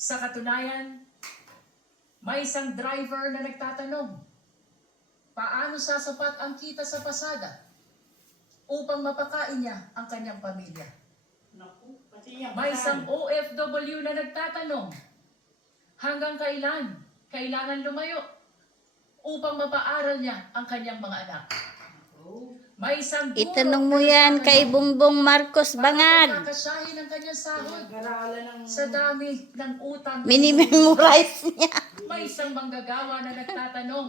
Sa katunayan, may isang driver na nagtatanong, paano sasapat ang kita sa pasada upang mapakain niya ang kanyang pamilya? May isang OFW na nagtatanong, hanggang kailan kailangan lumayo upang mapaaral niya ang kanyang mga anak? May isang guro Itanong mo yan kay Bongbong Marcos Bangag. pagkakasahin ang kanyang sahod sa dami ng utang. Minimemorize niya. May isang manggagawa na nagtatanong,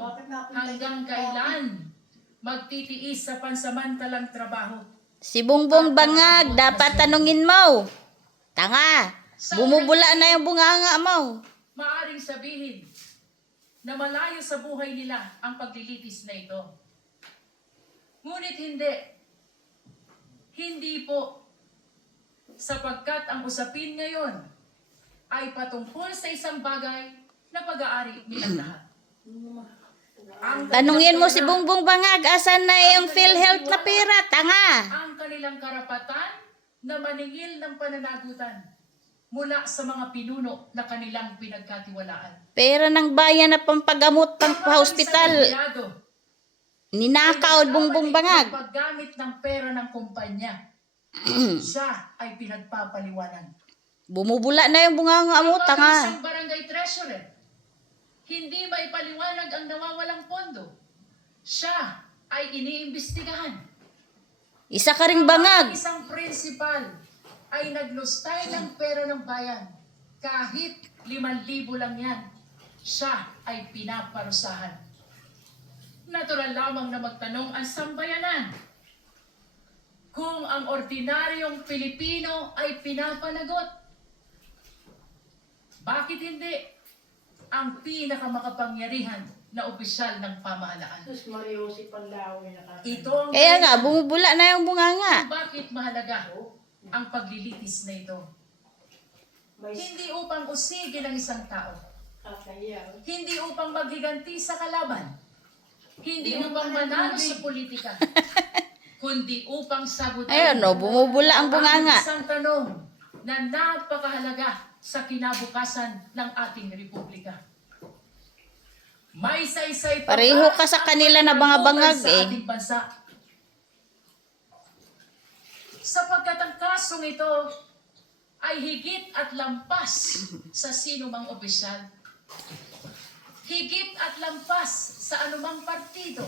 hanggang kailan magtitiis sa pansamantalang trabaho? Si Bongbong Bangag, dapat tanungin mo. Tanga, bumubula na yung bunganga mo. Maaring sabihin na malayo sa buhay nila ang paglilitis na ito. Ngunit hindi. Hindi po. Sapagkat ang usapin ngayon ay patungkol sa isang bagay na pag-aari nilang lahat. Tanungin mo si Bongbong Bangag, asan na yung PhilHealth na pera? Tanga. Ang kanilang karapatan na maningil ng pananagutan mula sa mga pinuno na kanilang pinagkatiwalaan. Pera ng bayan na pampagamot pang pa-hospital. Ninakaw Bongbong Bangag. Paggamit ng pera ng kumpanya, siya ay pinagpapaliwanag. Bumubula na yung bunganga mo, Kapag tanga. isang barangay treasurer, hindi maipaliwanag ang nawawalang pondo, siya ay iniimbestigahan. Isa ka ring Kapag bangag. isang principal ay naglustay ng pera ng bayan, kahit 5,000 lang yan, siya ay pinaparusahan. Natural lamang na magtanong ang sambayanan kung ang ordinaryong Pilipino ay pinapanagot. Bakit hindi ang pinakamakapangyarihan na opisyal ng pamahalaan? Ito ang Kaya nga, bumubula na yung bunganga. bakit mahalaga ang paglilitis na ito. Hindi upang usigin ang isang tao. Hindi upang maghiganti sa kalaban. Hindi upang manalo sa politika. Kundi upang sagutin Ayun, no, bumubula ang bunganga. isang tanong na napakahalaga sa kinabukasan ng ating republika. May saysay pa Pareho ba ka sa ang kanila na bangabangag sa eh. ating bansa? Sapagkat ang kasong ito ay higit at lampas sa sino mang opisyal. Higit at lampas sa anumang partido